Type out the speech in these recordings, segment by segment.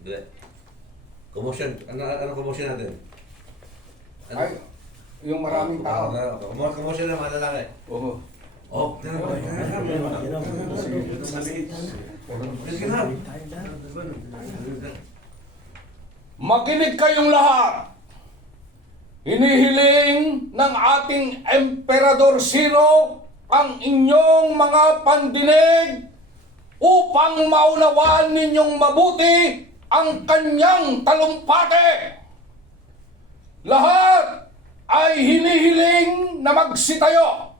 Hindi. Commotion. Ano commotion natin? Ano? Ay, yung maraming tao. Commotion na mga lalaki. Oo. Oh, Makinig kayong lahat. Hinihiling ng ating Emperador Zero ang inyong mga pandinig upang maunawaan ninyong mabuti ang kanyang talumpati. Lahat ay hinihiling na magsitayo,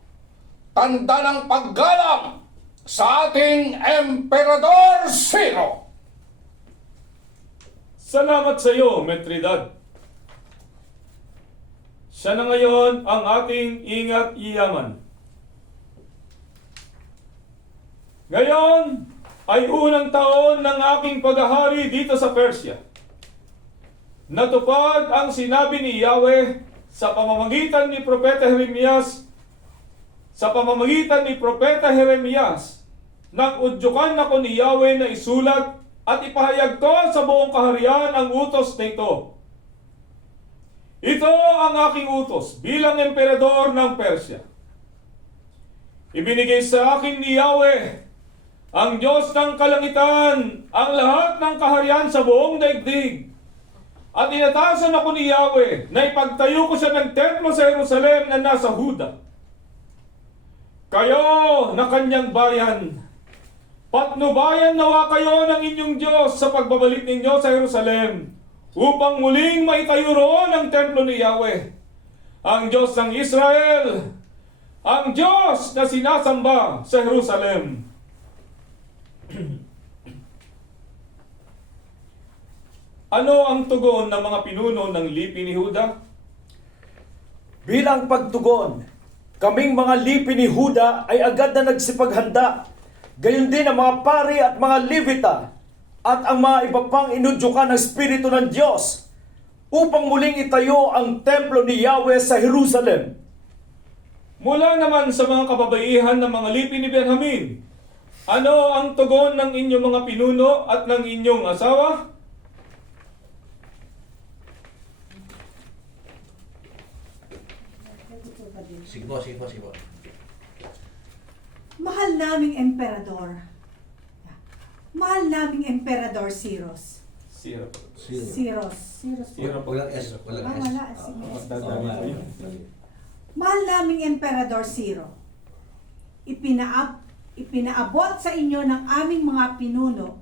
tanda ng paggalang sa ating Emperador Zero. Salamat sa iyo, Metridad. Siya na ngayon ang ating ingat iyaman. Ngayon ay unang taon ng aking paghahari dito sa Persia. Natupad ang sinabi ni Yahweh sa pamamagitan ni Propeta Jeremias, nang udyukan ako ni Yahweh na isulat at ipahayag ko sa buong kaharian ang utos na ito. Ito ang aking utos bilang emperador ng Persia. Ibinigay sa akin ni Yahweh, ang Diyos ng kalangitan, ang lahat ng kaharian sa buong daigdig. At inatasan ako ni Yahweh na ipagtayo ko siya ng templo sa Jerusalem na nasa Huda. Kayo na kanyang bayan, patnubayan nawa kayo ng inyong Diyos sa pagbabalik ninyo sa Jerusalem upang muling maitayo roon ang templo ni Yahweh, ang Diyos ng Israel, ang Diyos na sinasamba sa Jerusalem. Ano ang tugon ng mga pinuno ng lipi ni Huda? Bilang pagtugon, kaming mga lipi ni Huda ay agad na nagsipaghanda. Gayon din ang mga pari at mga Levita at ang mga iba pang inudyukan ng Espiritu ng Diyos upang muling itayo ang templo ni Yahweh sa Jerusalem. Mula naman sa mga kababaihan ng mga lipi ni Benjamin, ano ang tugon ng inyong mga pinuno at ng inyong asawa? Sige po. Mahal naming emperador. Mahal naming Emperador Zeros. Sira. Zeros. Walang S. Walang S. Wala. Sige. Mahal naming Emperador Zero. Ipinaabot sa inyo ng aming mga pinuno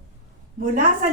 mula sa